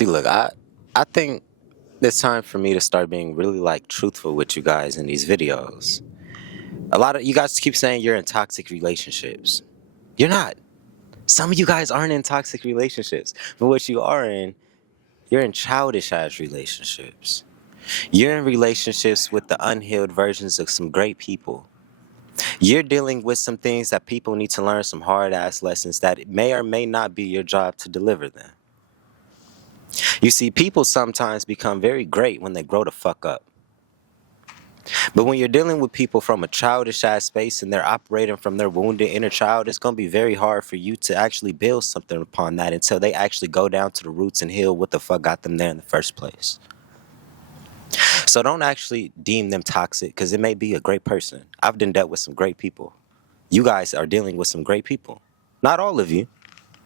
See, look, I think it's time for me to start being really like truthful with you guys in these videos. A lot of you guys keep saying you're in toxic relationships. You're not. Some of you guys aren't in toxic relationships, but what you are in, you're in childish ass relationships. You're in relationships with the unhealed versions of some great people. You're dealing with some things that people need to learn, some hard ass lessons that it may or may not be your job to deliver them. You see, people sometimes become very great when they grow the fuck up. But when you're dealing with people from a childish ass space and they're operating from their wounded inner child, it's going to be very hard for you to actually build something upon that until they actually go down to the roots and heal what the fuck got them there in the first place. So don't actually deem them toxic because it may be a great person. I've done dealt with some great people. You guys are dealing with some great people. Not all of you.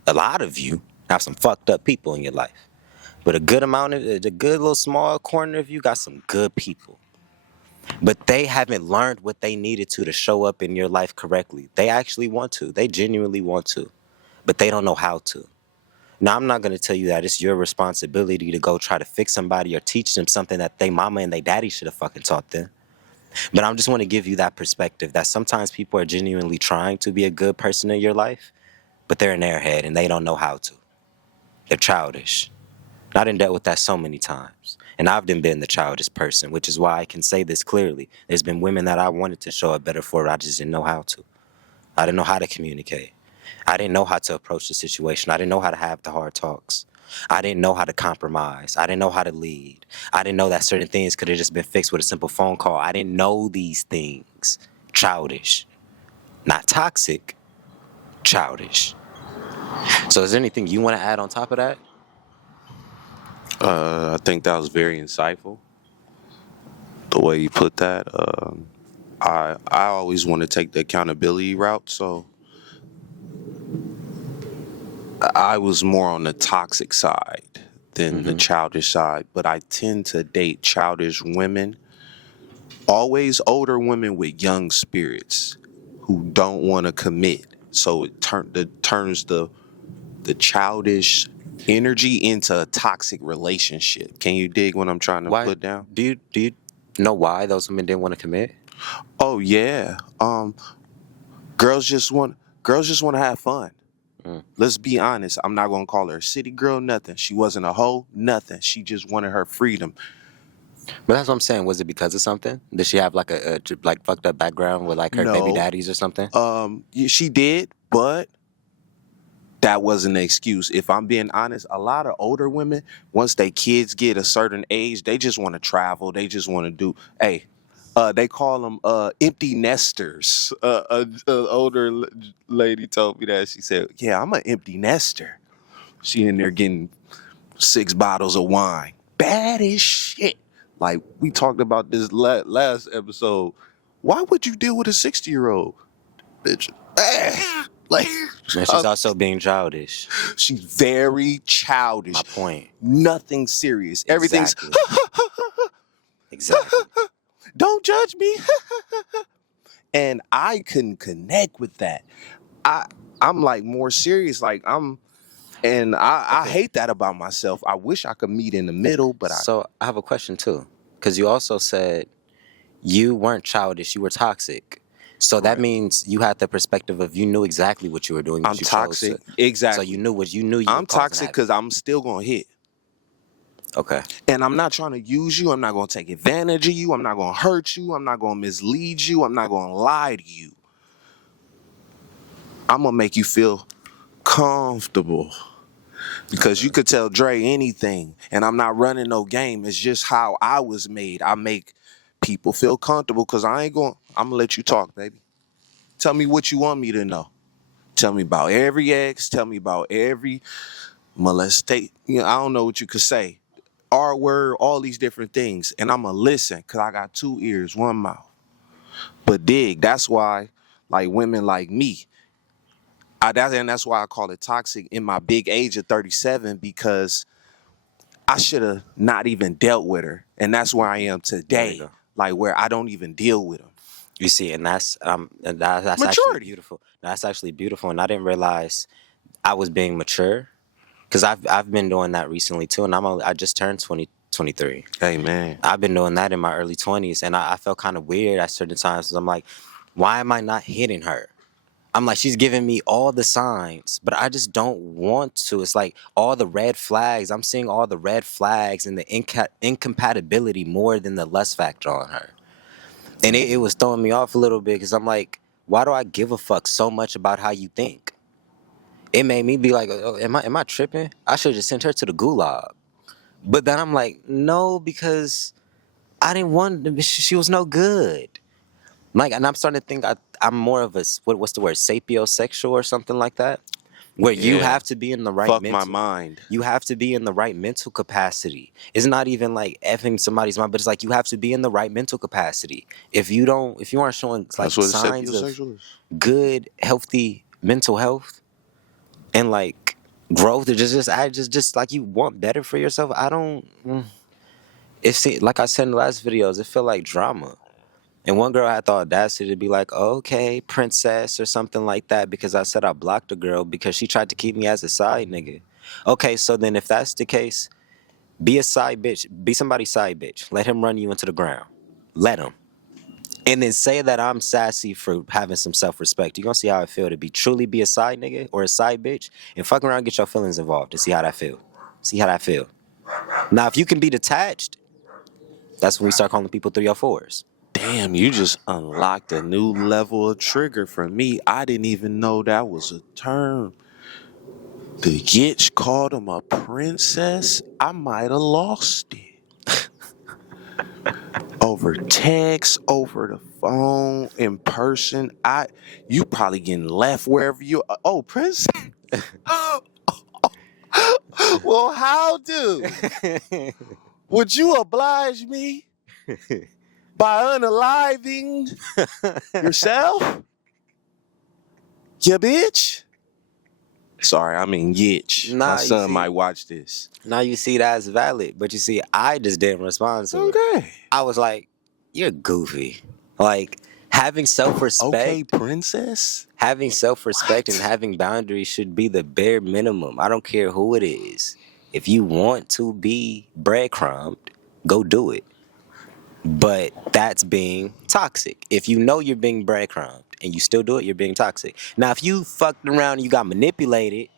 A lot of you have some fucked up people in your life. But a good amount of, a good little small corner of you got some good people. But they haven't learned what they needed to show up in your life correctly. They actually want to. They genuinely want to. But they don't know how to. Now, I'm not going to tell you that it's your responsibility to go try to fix somebody or teach them something that they mama and they daddy should have fucking taught them. But I just want to give you that perspective that sometimes people are genuinely trying to be a good person in your life, but they're in their head and they don't know how to. They're childish. I done dealt with that so many times. And I've been the childish person, which is why I can say this clearly. There's been women that I wanted to show up better for, I just didn't know how to. I didn't know how to communicate. I didn't know how to approach the situation. I didn't know how to have the hard talks. I didn't know how to compromise. I didn't know how to lead. I didn't know that certain things could have just been fixed with a simple phone call. I didn't know these things. Childish. Not toxic. Childish. So is there anything you want to add on top of that? I think that was very insightful. The way you put that. I always want to take the accountability route, so I was more on the toxic side than the childish side, but I tend to date childish women, always older women with young spirits who don't want to commit. So it turns the childish energy into a toxic relationship. Can you dig what I'm trying to Why put down? do you know why those women didn't want to commit? Oh yeah. Girls just want to have fun. Mm. Let's be honest. I'm not gonna call her a city girl, nothing. She wasn't a hoe, nothing. She just wanted her freedom. But that's what I'm saying. Was it because of something? Did she have like a like fucked up background with like her baby No. daddies or something? She did, but that wasn't an excuse. If I'm being honest, a lot of older women, once they kids get a certain age, they just want to travel. They just want to do. Hey, they call them empty nesters. Older lady told me that. She said, "Yeah, I'm an empty nester." She in there getting 6 bottles of wine. Bad as shit. Like we talked about this last episode. Why would you deal with a 60-year-old bitch? Like And she's also being childish. she's very childish. My point. Nothing serious. Everything's Exactly. don't judge me. And I couldn't connect with that. I'm like more serious. Like I hate that about myself. I wish I could meet in the middle, but So I have a question too, because you also said you weren't childish, you were toxic. So that Correct. means you had the perspective of you knew exactly what you were doing. But I'm you toxic. Chose to, Exactly. So you knew what you knew. I'm were causing toxic because I'm still gonna hit. Okay. And I'm not trying to use you. I'm not going to take advantage of you. I'm not going to hurt you. I'm not going to mislead you. I'm not going to lie to you. I'm going to make you feel comfortable. Because you could tell Dre anything. And I'm not running no game. It's just how I was made. I make people feel comfortable because I'm going to let you talk, baby. Tell me what you want me to know. Tell me about every ex. Tell me about every molestation. I don't know what you could say. R word, all these different things. And I'm going to listen because I got 2 ears, 1 mouth. But dig, that's why, like women like me, that's why I call it toxic in my big age of 37 because I should have not even dealt with her. And that's where I am today, like where I don't even deal with them. You see, and that's actually Maturity. beautiful. That's actually beautiful. And I didn't realize I was being mature. Because I've been doing that recently too, and I just turned 23. Hey, man. I've been doing that in my early 20s, and I felt kind of weird at certain times. 'Cause I'm like, why am I not hitting her? I'm like, she's giving me all the signs, but I just don't want to. It's like all the red flags. I'm seeing all the red flags and the incompatibility more than the lust factor on her. And it was throwing me off a little bit because I'm like, why do I give a fuck so much about how you think? It made me be like, oh, am I tripping? I should have just sent her to the gulag. But then I'm like, no, because I didn't want. She was no good. Like, and I'm starting to think I'm more of a what's the word, sapiosexual or something like that, where you Yeah. have to be in the right Fuck my mental. mind. You have to be in the right mental capacity. It's not even like effing somebody's mind, but it's like you have to be in the right mental capacity. If you aren't showing That's like what a signs of sapiosexual is. good, healthy mental health and like growth, or just like you want better for yourself, I don't. It's like I said in the last videos, it felt like drama. And one girl had the audacity to be like, okay, princess, or something like that, because I said I blocked a girl because she tried to keep me as a side nigga. Okay, so then if that's the case, be a side bitch. Be somebody's side bitch. Let him run you into the ground. Let him. And then say that I'm sassy for having some self-respect. You're going to see how I feel to truly be a side nigga or a side bitch and fuck around and get your feelings involved and see how that feel. See how that feel. Now, if you can be detached, that's when we start calling people 304s. Damn, you just unlocked a new level of trigger for me. I didn't even know that was a term. The Gitch called him a princess. I might have lost it. Over text, over the phone, in person. You probably getting left wherever you. Oh, princess. Well, how do? Would you oblige me by unaliving yourself? You bitch. Sorry, I mean Yitch. My Nah, you son might see, watch this. now you see that's valid, but you see, I just didn't respond to it. Okay. I was like, "You're goofy." Like having Okay, self-respect, princess. and What? having boundaries should be the bare minimum. I don't care who it is. If you want to be breadcrumbed, go do it. But that's being toxic. If you know you're being breadcrumbed and you still do it, you're being toxic. Now, if you fucked around and you got manipulated,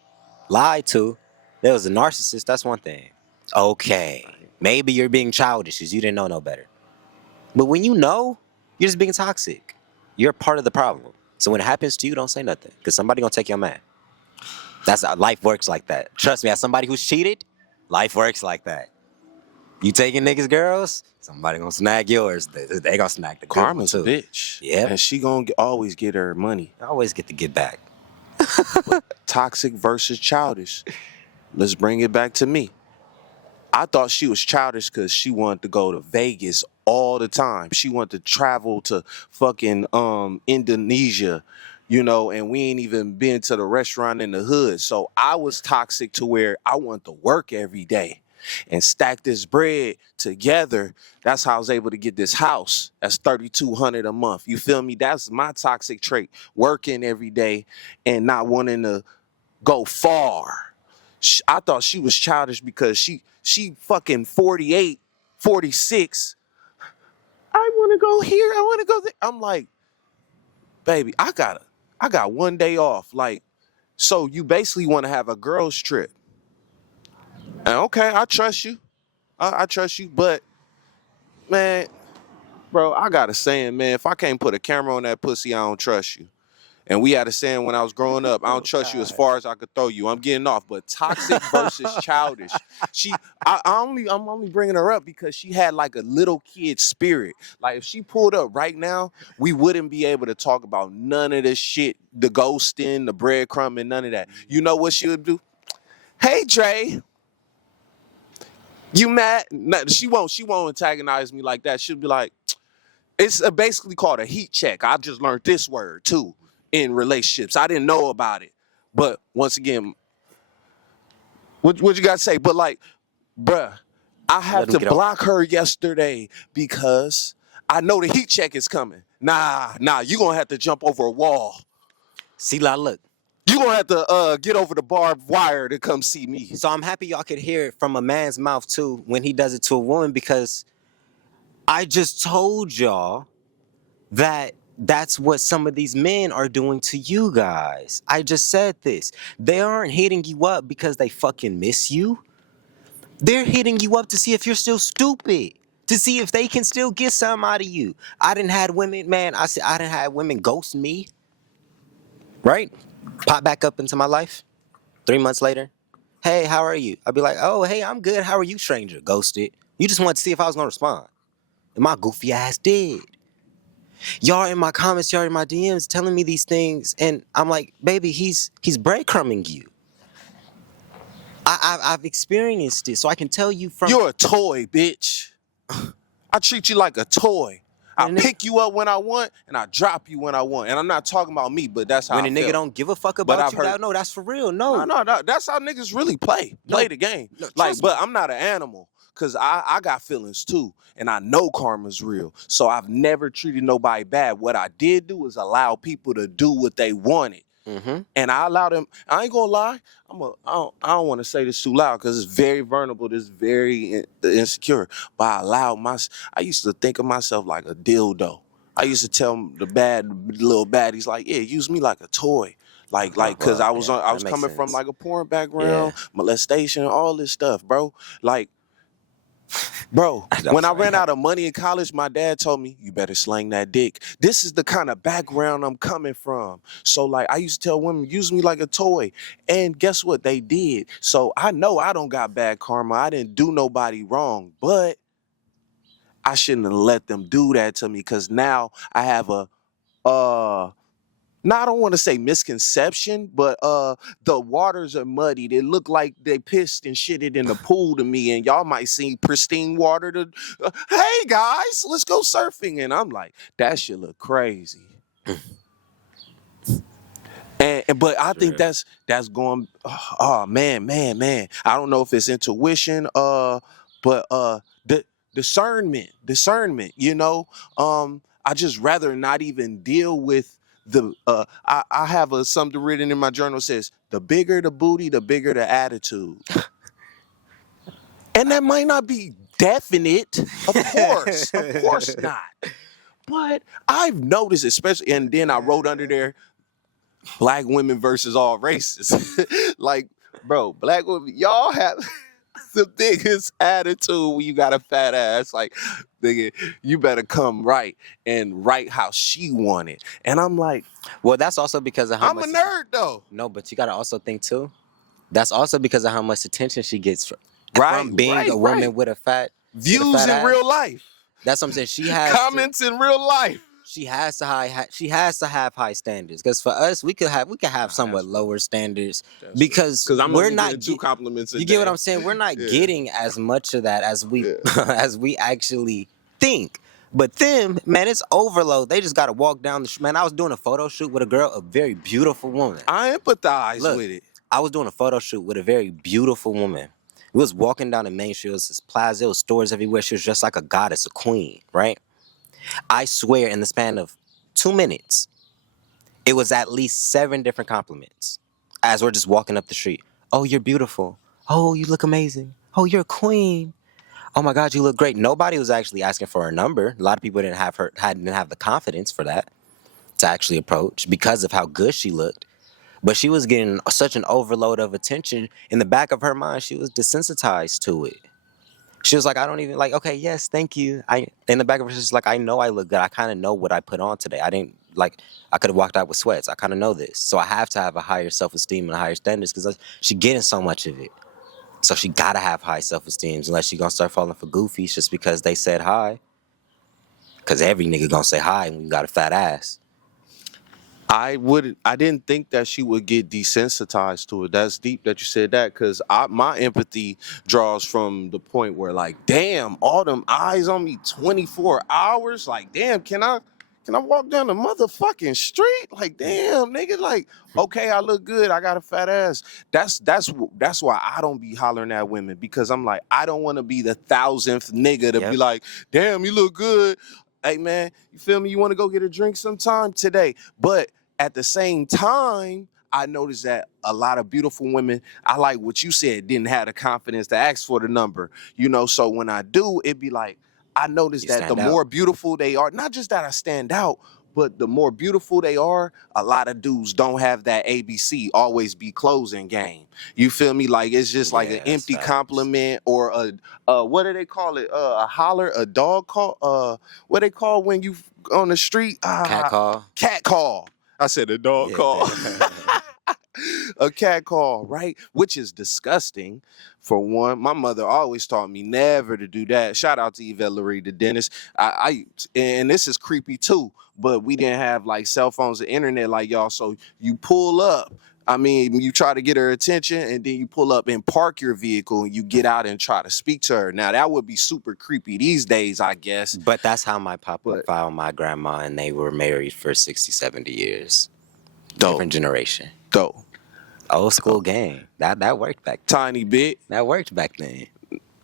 lied to, there was a narcissist, that's one thing. Okay. Maybe you're being childish because you didn't know no better. But when you know, you're just being toxic. You're part of the problem. So when it happens to you, don't say nothing because somebody gonna take your man. That's how life works like that. Trust me, as somebody who's cheated, life works like that. You taking niggas' girls, somebody gonna snag yours. They gonna snag the good one Karma's a too. bitch. Yep. And she gonna always get her money. I always get to get back. Toxic versus childish. Let's bring it back to me. I thought she was childish because she wanted to go to Vegas all the time. She wanted to travel to fucking Indonesia, and we ain't even been to the restaurant in the hood. So I was toxic to where I wanted to work every day and stack this bread together. That's how I was able to get this house. That's $3,200 a month. You feel me? That's my toxic trait. Working every day and not wanting to go far. I thought she was childish because she fucking 48, 46. I want to go here. I want to go there. I'm like, baby, I got one day off. Like, so you basically want to have a girls trip. And okay, I trust you. I trust you, but man, bro, I got a saying, man. If I can't put a camera on that pussy, I don't trust you. And we had a saying when I was growing up, I don't trust you as far as I could throw you. I'm getting off. But toxic versus childish. I'm only bringing her up because she had like a little kid spirit. Like if she pulled up right now, we wouldn't be able to talk about none of this shit, the ghosting, the breadcrumb, and none of that. You know what she would do? Hey Dre, you mad? No, she won't antagonize me like that. She'll be like, it's basically called a heat check. I just learned this word too in relationships. I didn't know about it. But once again, what you got to say? But like, bruh, I have Let him to get off. block her yesterday because I know the heat check is coming. Nah, you going to have to jump over a wall. See, look. You gonna have to get over the barbed wire to come see me. So I'm happy y'all could hear it from a man's mouth too when he does it to a woman, because I just told y'all that that's what some of these men are doing to you guys. I just said this. They aren't hitting you up because they fucking miss you. They're hitting you up to see if you're still stupid, to see if they can still get something out of you. I didn't had women, man. I didn't had women ghost me, right? Pop back up into my life 3 months later. Hey, how are you? I'd be like, oh, hey, I'm good. How are you, stranger? Ghosted. You just wanted to see if I was gonna respond. And my goofy ass did. Y'all in my comments, y'all in my DMs telling me these things, and I'm like, baby, he's breadcrumbing you. I've experienced it, so I can tell you from You're a toy, bitch. I treat you like a toy. I when a nigga, pick you up when I want, and I drop you when I want. And I'm not talking about me, but that's how when I a nigga feel. don't give a fuck But about I've you, heard, no, that's for real. no, No, that's how niggas really play no, the game. no, Like, trust but me. I'm not an animal, because I got feelings too, and I know karma's real. So I've never treated nobody bad. What I did do is allow people to do what they wanted. Mm-hmm. And I allowed them. I ain't gonna lie. I don't want to say this too loud because it's very vulnerable. This very insecure. But I used to think of myself like a dildo. I used to tell the little baddies like, yeah, use me like a toy. Cause Well, I yeah, that was makes coming from sense. like a porn Yeah, background, molestation, all this stuff, bro. Like, bro, I'm when I sorry. ran out of money in college, my dad told me, you better slang that dick. This is the kind of background I'm coming from. So, like, I used to tell women, use me like a toy. And guess what? They did. So, I know I don't got bad karma. I didn't do nobody wrong. But I shouldn't have let them do that to me because now I have uh, now I don't want to say misconception, but the waters are muddied. It looked like they pissed and shitted in the pool to me, and y'all might see pristine water. Hey guys, let's go surfing, and I'm like, that shit look crazy. But I think True. that's going. Oh man. I don't know if it's intuition, but the discernment. You know, I just rather not even deal with the. I have something written in my journal says the bigger the booty, the bigger the attitude, and that might not be definite. Of course not. But I've noticed, especially, and then I wrote under there black women versus all races. Like, bro, black women, y'all have the biggest attitude when you got a fat ass. Like, nigga, you better come right and write how she want it. And I'm like, Well, that's also because of how I'm a much. nerd though. No, but you gotta also think too. That's also because of how much attention she gets Right, from being a woman with a Views fat in real ass. life, That's what I'm saying. comments in real life. She has to have high standards. Because for us, we could have Nah, somewhat that's real. lower standards That's real. because Cause I'm we're only not getting 2 compliments a you get what day. I'm saying? We're not Yeah, getting as much of that as we yeah. as we actually think. But them, man, it's overload. They just gotta walk down man. I was doing a photo shoot with a girl, a very beautiful woman. I empathize Look, with it. I was doing a photo shoot with a very beautiful woman. We was walking down the main street. It was this plaza, there was stores everywhere. She was just like a goddess, a queen, right? I swear, in the span of 2 minutes, it was at least 7 different compliments as we're just walking up the street. Oh, you're beautiful. Oh, you look amazing. Oh, you're a queen. Oh my God, you look great. Nobody was actually asking for her number. A lot of people didn't have the confidence for that to actually approach because of how good she looked. But she was getting such an overload of attention. In the back of her mind, she was desensitized to it. She was like, I don't even like, okay, yes, thank you. In the back of her, she's like, I know I look good. I kind of know what I put on today. I didn't like, I could have walked out with sweats. I kind of know this. So I have to have a higher self-esteem and higher standards because she getting so much of it. So she gotta have high self-esteem unless she gonna start falling for goofies just because they said hi. Cause every nigga gonna say hi when you got a fat ass. I didn't think that she would get desensitized to it. That's deep that you said that, because my empathy draws from the point where, like, damn, all them eyes on me 24 hours. Like, damn, can I walk down the motherfucking street? Like, damn, nigga, like, okay, I look good, I got a fat ass. That's why I don't be hollering at women, because I'm like, I don't want to be the 1,000th nigga to be Yep. like, damn, you look good. Hey man, you feel me? You want to go get a drink sometime today? But at the same time, I noticed that a lot of beautiful women, I like what you said, didn't have the confidence to ask for the number. So when I do, it be like, I notice You that the stand out. more beautiful they are, not just that I stand out, but the more beautiful they are, a lot of dudes don't have that ABC, always be closing game. You feel me? Like it's just like an Yeah, that's empty facts. compliment or what do they call it? A holler, a dog call, what they call when you on the street? Cat call. Cat call. I said a dog Yeah. call. A cat call, right? Which is disgusting. For one, my mother always taught me never to do that. Shout out to Yvette Lurie, the dentist. And this is creepy too. But we didn't have like cell phones and internet like y'all. So you pull up. I mean, you try to get her attention, and then you pull up and park your vehicle, and you get out and try to speak to her. Now that would be super creepy these days, I guess. But that's how my papa But found my grandma, and they were married for 60, 70 years. dope, Different generation. dope. Old school game. That worked back then. Tiny bit. That worked back then.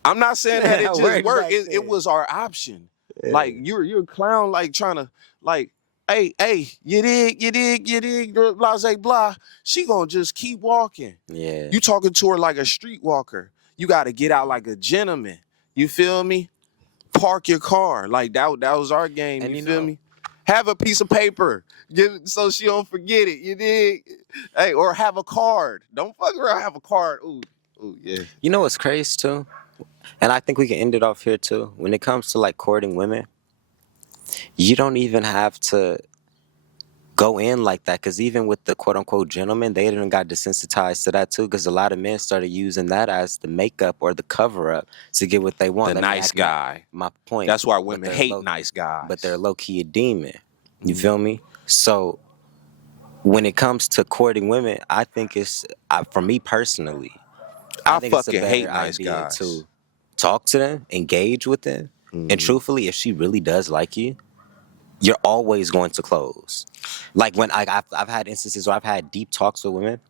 I'm not saying that it That just worked worked. back It then. was our option. Yeah. Like you're a clown, like trying to like, hey, you dig, blase blah. She gonna just keep walking. Yeah. You talking to her like a streetwalker. You got to get out like a gentleman. You feel me? Park your car. Like that was our game. And You you feel know, me? Have a piece of paper. Give it so she don't forget it. You dig? Hey, or have a card. Don't fuck around. Have a card. Ooh, yeah. you know what's crazy too? And I think we can end it off here too. When it comes to like courting women, you don't even have to go in like that, because even with the quote unquote gentlemen, they didn't got desensitized to that too, because a lot of men started using that as the makeup or the cover up to get what they want. The Let me nice act guy. my point. That's why But women they're hate low, nice guys. but they're low key a demon. You feel me? So when it comes to courting women, I think for me personally, I I think it's a fucking hate better nice idea guys. to talk to them, engage with them, and truthfully, if she really does like you, you're always going to close. Like when I've had instances where I've had deep talks with women.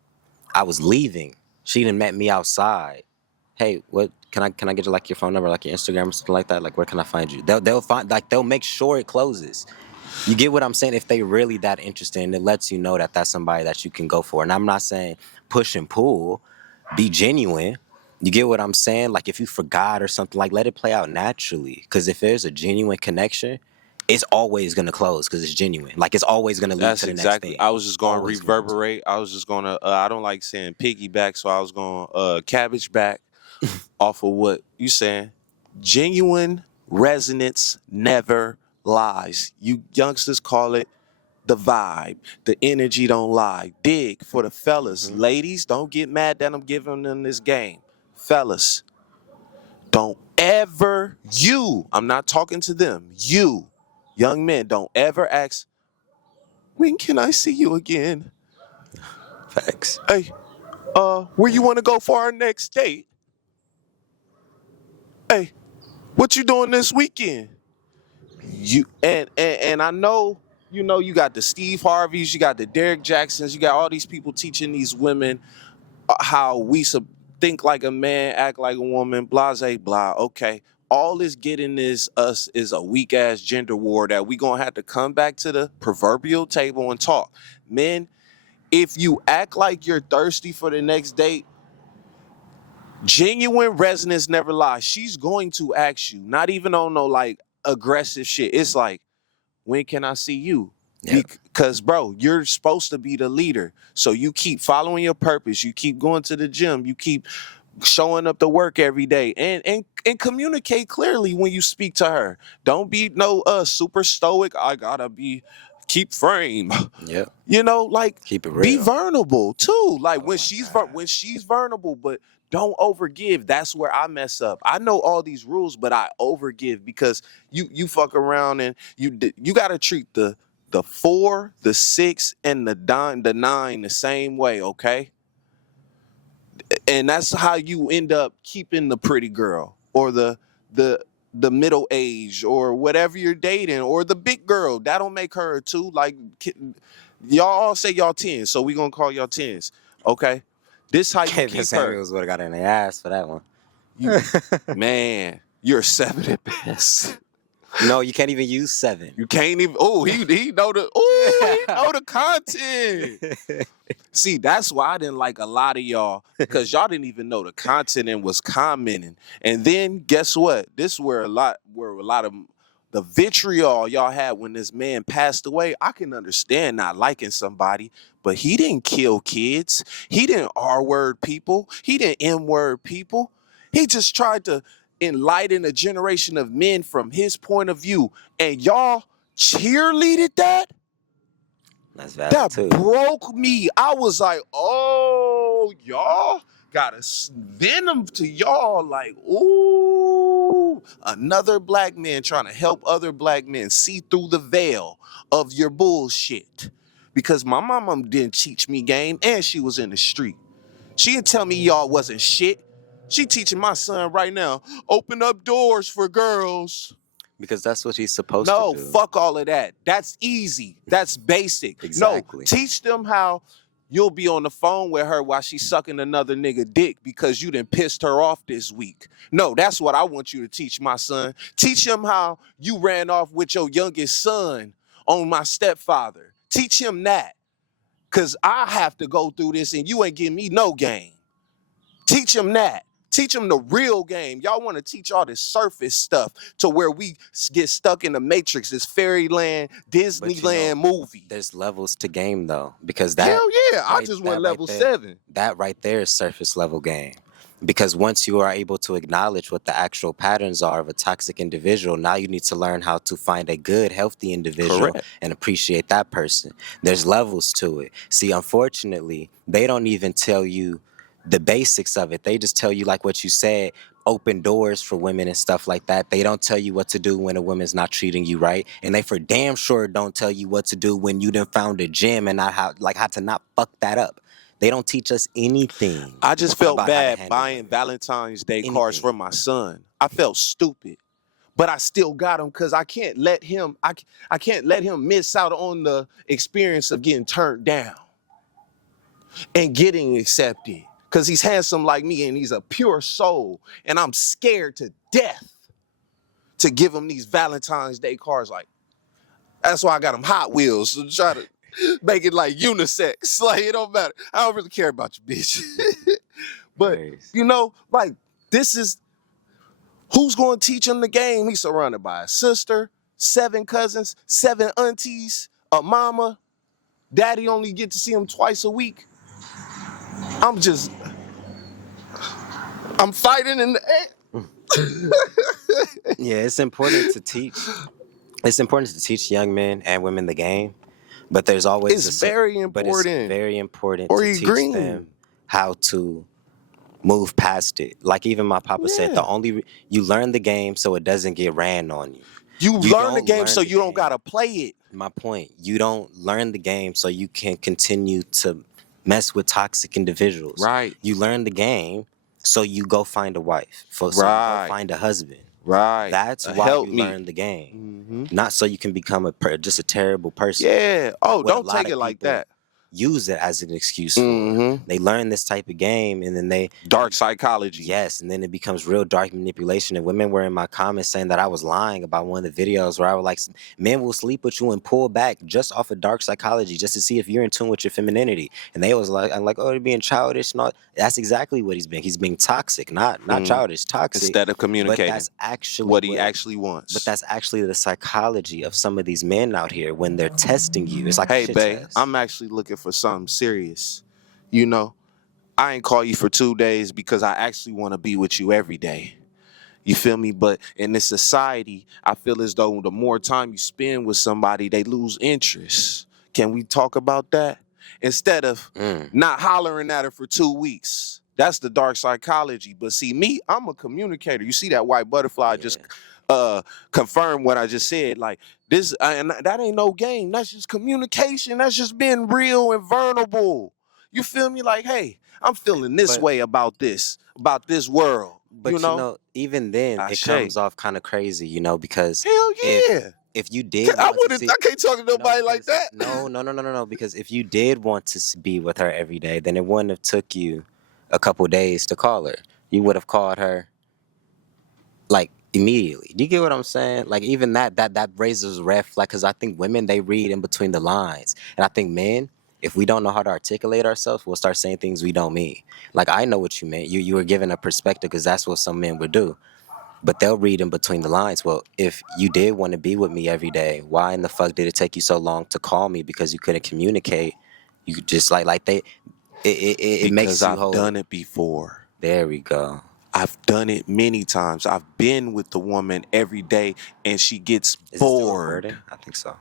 I was leaving. She done met me outside. Hey, what can I get you like your phone number, like your Instagram or something like that? Like where can I find you? They'll make sure it closes. You get what I'm saying? If they really that interested, and it lets you know that that's somebody that you can go for. And I'm not saying push and pull, be genuine. You get what I'm saying? Like if you forgot or something, like let it play out naturally. Because if there's a genuine connection, it's always gonna close because it's genuine. Like it's always gonna lead That's to the next exactly. thing. I was just going to Always going to. reverberate. I was just going to. I don't like saying piggyback, so I was going cabbage back off of what you saying. Genuine resonance never lies. You youngsters call it the vibe. The energy don't lie. Dig for the fellas, Mm-hmm. ladies. Don't get mad that I'm giving them this game, fellas. Don't ever you. I'm not talking to them. You, young men, don't ever ask. When can I see you again? Facts. Hey, where you want to go for our next date? Hey, what you doing this weekend? You and I know you got the Steve Harveys, you got the Derek Jacksons, you got all these people teaching these women how we think like a man, act like a woman, blase blah. Okay, all this getting us is a weak ass gender war that we gonna have to come back to the proverbial table and talk. Men, if you act like you're thirsty for the next date, genuine resonance never lies. She's going to ask you, not even on no like aggressive shit. It's like, when can I see you? Yep. Because, bro, you're supposed to be the leader. So you keep following your purpose. You keep going to the gym. You keep showing up to work every day and communicate clearly when you speak to her. Don't be no super stoic. I gotta keep frame. Yep. Like Keep it be real. vulnerable too. Like Oh when my she's God. when she's vulnerable, but don't overgive. That's where I mess up. I know all these rules, but I overgive because you fuck around and you gotta treat the 4, the 6, and the 9 the same way, okay? And that's how you end up keeping the pretty girl or the the middle age or whatever you're dating or the big girl. That'll make her a 2. Like y'all all say y'all 10, so we gonna call y'all 10s, okay? This how you Kevin keep her. Samuels would have got in the ass for that one. You man, you're 7 at best. No, you can't even use 7. You can't even. Oh, he know the. Oh, he know the content. See, that's why I didn't like a lot of y'all, because y'all didn't even know the content and was commenting. And then guess what? This where a lot of the vitriol y'all had when this man passed away. I can understand not liking somebody, but he didn't kill kids. He didn't R-word people. He didn't M-word people. He just tried to enlighten a generation of men from his point of view. And y'all cheerleaded that? That's valid That too. broke me. I was like, oh, y'all got a venom to y'all. Like, ooh, another black man trying to help other black men see through the veil of your bullshit. Because my mama didn't teach me game, and she was in the street. She didn't tell me y'all wasn't shit. She teaching my son right now, open up doors for girls. Because that's what he's supposed to No, do. fuck all of that. That's easy. That's basic. No, Exactly. teach them how you'll be on the phone with her while she's sucking another nigga dick because you done pissed her off this week. No, that's what I want you to teach my son. Teach him how you ran off with your youngest son on my stepfather. Teach him that. Cause I have to go through this and you ain't giving me no game. Teach him that. Teach them the real game. Y'all want to teach all this surface stuff to where we get stuck in the matrix, this fairyland, But you know, Disneyland movie. there's levels to game though, because Hell yeah, I just went that right level there, 7. that right there is surface level game. Because once you are able to acknowledge what the actual patterns are of a toxic individual, now you need to learn how to find a good, healthy individual Correct. and appreciate that person. There's levels to it. See, unfortunately, they don't even tell you the basics of it. They just tell you, like what you said, open doors for women and stuff like that. They don't tell you what to do when a woman's not treating you right, and they for damn sure don't tell you what to do when you done found a gym and not how to not fuck that up. They don't teach us anything I just felt about how to bad handle buying women. Valentine's Day cards Anything. for my son. I felt stupid. But I still got him because I can't let him I can't let him miss out on the experience of getting turned down and getting accepted. Because he's handsome like me and he's a pure soul. And I'm scared to death to give him these Valentine's Day cards. Like, that's why I got him Hot Wheels to try to make it like unisex. Like, it don't matter. I don't really care about you, bitch. But, Crazy. you know, like, this is who's going to teach him the game. He's surrounded by a sister, 7 cousins, 7 aunties, a mama. Daddy only get to see him twice a week. I'm fighting in the air. Yeah, it's important to teach. It's important to teach young men and women the game, but there's always It's very but it's important. very important Or to he teach green. them how to move past it. Like even my papa said, Yeah. you learn the game so it doesn't get ran on you. You You learn the don't game so learn the you don't game. gotta play it. My point. You don't learn the game so you can continue to mess with toxic individuals. Right. You learn the game so you go find a wife. So you go Right. find a husband. Right. That's why Help you me. learn the game. Mm-hmm. Not so you can become just a terrible person. Yeah. But Oh, what a don't lot take of it like people that. use it as an excuse for. Mm-hmm. They learn this type of game and then Dark psychology. yes, and then it becomes real dark manipulation. And women were in my comments saying that I was lying about one of the videos where I was like, men will sleep with you and pull back just off of dark psychology just to see if you're in tune with your femininity. And they was like, I'm like, oh, they're being childish. No, that's exactly what he's being. He's being toxic, not Mm. childish, toxic. Instead of But communicating that's actually what he actually wants. but that's actually the psychology of some of these men out here when they're testing you. It's like a Hey, shit bae, test. I'm actually looking for something serious. You know, I ain't call you for 2 days because I actually want to be with you every day. You feel me? But in this society, I feel as though the more time you spend with somebody, they lose interest. Can we talk about that? Instead of Mm, not hollering at her for 2 weeks. That's the dark psychology. But see, me, I'm a communicator. You see that white butterfly yeah. just confirm what I just said. Like this, and that ain't no game. That's just communication. That's just being real and vulnerable. You feel me? Like, hey, I'm feeling this But way about this world. You you know? know, even then it Ashe. comes off kind of crazy, you know, because Hell if yeah. if you did I want to wouldn't. see I can't talk to no, nobody like because that. no, because if you did want to be with her every day, then it wouldn't have took you a couple days to call her. You would have called her like immediately. Do you get what I'm saying? Like even that raises a red flag because I think women they read in between the lines, and I think men, if we don't know how to articulate ourselves, we'll start saying things we don't mean. Like I know what you meant. You were given a perspective because that's what some men would do. But they'll read in between the lines. Well, if you did want to be with me every day, why in the fuck did it take you so long to call me because you couldn't communicate? You just like they it Because makes you I've hold. done it before. There we go. I've done it many times. I've been with the woman every day and she gets Is it still bored. recording? I think so.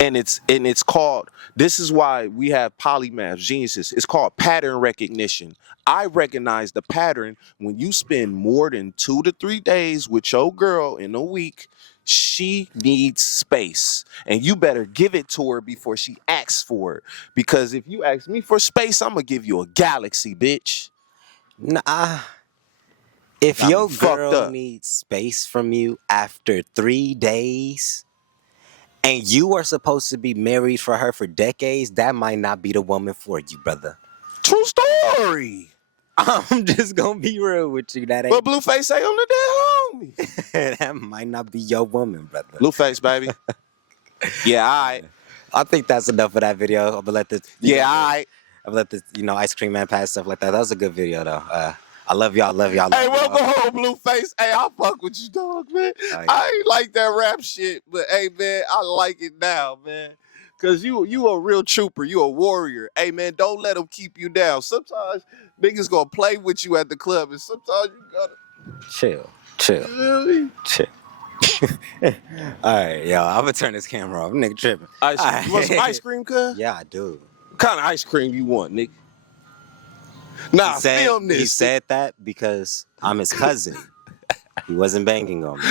And it's called, this is why we have polymaths, geniuses. It's called pattern recognition. I recognize the pattern when you spend more than 2 to 3 days with your girl in a week. She needs space, and you better give it to her before she asks for it. Because if you ask me for space, I'm gonna give you a galaxy, bitch. Nah. If Got me your fucked girl up. needs space from you after 3 days and you are supposed to be married for her for decades, that might not be the woman for you, brother. True story. I'm just gonna be real with you. That But ain't Blueface say I'm the dead homie. that might not be your woman, brother. Blueface, baby. Yeah, all right. I think that's enough of that video. I'm gonna let this Yeah, all right. I'm gonna let this, ice cream man pass stuff like that. That was a good video though. I love y'all, love y'all, Hey, love y'all. welcome home, Blueface. Hey, I fuck with you, dog, man. Oh, yeah. I ain't like that rap shit, but hey, man, I like it now, man. Cause you a real trooper, you a warrior. Hey, man, don't let them keep you down. Sometimes niggas gonna play with you at the club, and sometimes you gotta. Chill. You feel me? Chill. All right, yo, I'm gonna turn this camera off. Nigga tripping. You want some ice cream, cuz? Yeah, I do. What kind of ice cream you want, nigga? Nah, film this. He said that because I'm his cousin. He wasn't banking on me.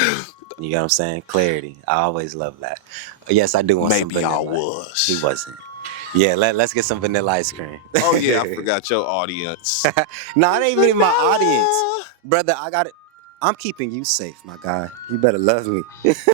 You know what I'm saying? Clarity. I always love that. Yes, I do want some Maybe I vanilla. was. He wasn't. Yeah, let's get some vanilla ice cream. Oh yeah, I forgot your audience. No, it ain't even my Vanilla. audience. Brother, I got it. I'm keeping you safe, my guy. You better love me.